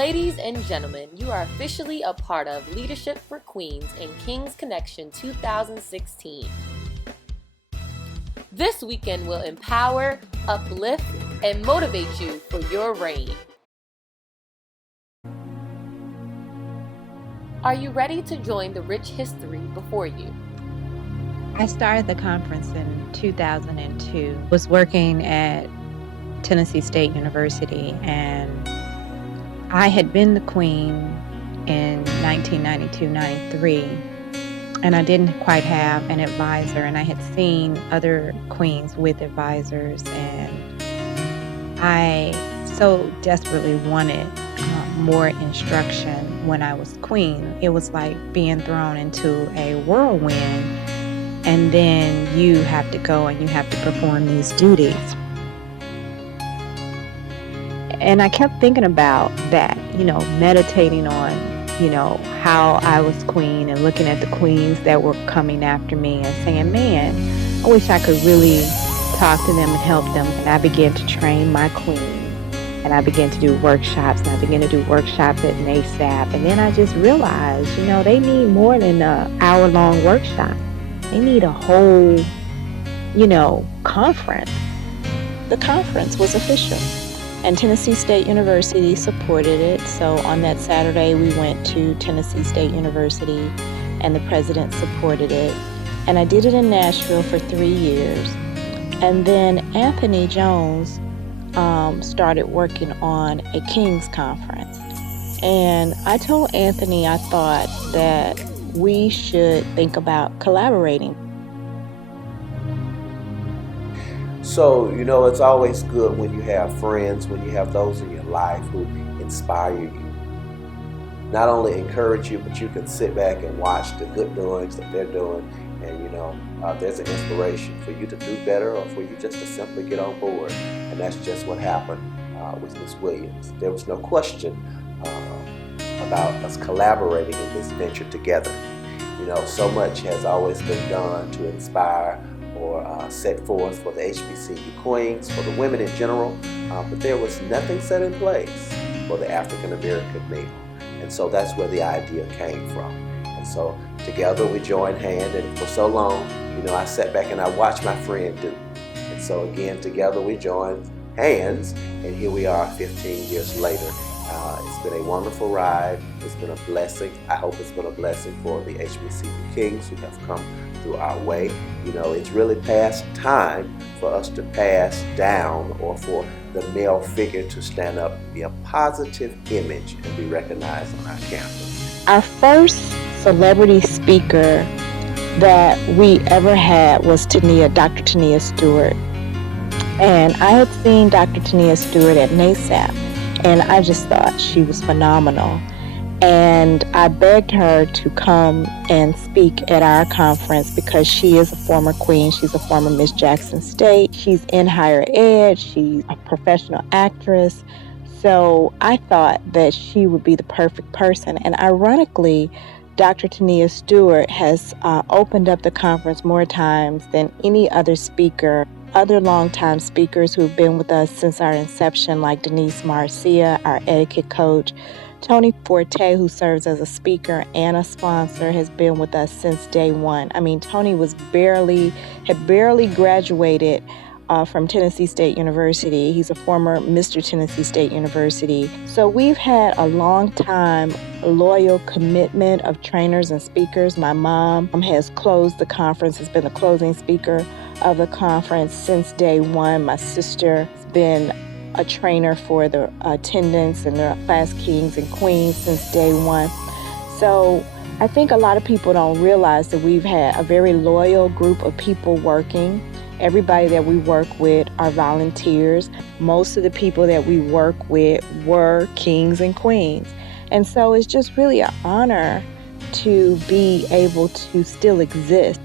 Ladies and gentlemen, you are officially a part of Leadership for Queens in King's Connection 2016. This weekend will empower, uplift, and motivate you for your reign. Are you ready to join the rich history before you? I started the conference in 2002. Was working at Tennessee State University, and I had been the queen in 1992-93, and I didn't quite have an advisor, and I had seen other queens with advisors, and I so desperately wanted more instruction when I was queen. It was like being thrown into a whirlwind, and then you have to go and you have to perform these duties. And I kept thinking about that, meditating on, how I was queen and looking at the queens that were coming after me and saying, man, I wish I could really talk to them and help them. And I began to train my queen, and I began to do workshops, and I began to do workshops at NASAP. And then I just realized, they need more than an hour-long workshop. They need a whole, conference. The conference was official, and Tennessee State University supported it. So on that Saturday, we went to Tennessee State University, and the president supported it. And I did it in Nashville for 3 years. And then Anthony Jones started working on a King's Conference. And I told Anthony I thought that we should think about collaborating. So, it's always good when you have friends, when you have those in your life who inspire you. Not only encourage you, but you can sit back and watch the good doings that they're doing. And, there's an inspiration for you to do better, or for you just to simply get on board. And that's just what happened with Ms. Williams. There was no question about us collaborating in this venture together. So much has always been done to inspire or set forth for the HBCU queens, for the women in general, but there was nothing set in place for the African American male. And so that's where the idea came from. And so together we joined hand, and for so long, I sat back and I watched my friend do. And so again, together we joined hands, and here we are 15 years later. It's been a wonderful ride. It's been a blessing. I hope it's been a blessing for the HBCU Kings who have come through our way. It's really past time for us to pass down, or for the male figure to stand up, be a positive image, and be recognized on our campus. Our first celebrity speaker that we ever had was Dr. Tania Stewart. And I had seen Dr. Tania Stewart at NASAP, and I just thought she was phenomenal. And I begged her to come and speak at our conference because she is a former queen. She's a former Miss Jackson State. She's in higher ed. She's a professional actress. So I thought that she would be the perfect person. And ironically, Dr. Tania Stewart has opened up the conference more times than any other speaker. Other longtime speakers who've been with us since our inception, like Denise Marcia, our etiquette coach, Tony Forte, who serves as a speaker and a sponsor, has been with us since day one. I mean, Tony had barely graduated from Tennessee State University. He's a former Mr. Tennessee State University. So we've had a long time loyal commitment of trainers and speakers. My mom has closed the conference, has been the closing speaker of the conference since day one. My sister has been a trainer for the attendants and the class kings and queens since day one. So I think a lot of people don't realize that we've had a very loyal group of people working. Everybody that we work with are volunteers. Most of the people that we work with were kings and queens. And so it's just really an honor to be able to still exist.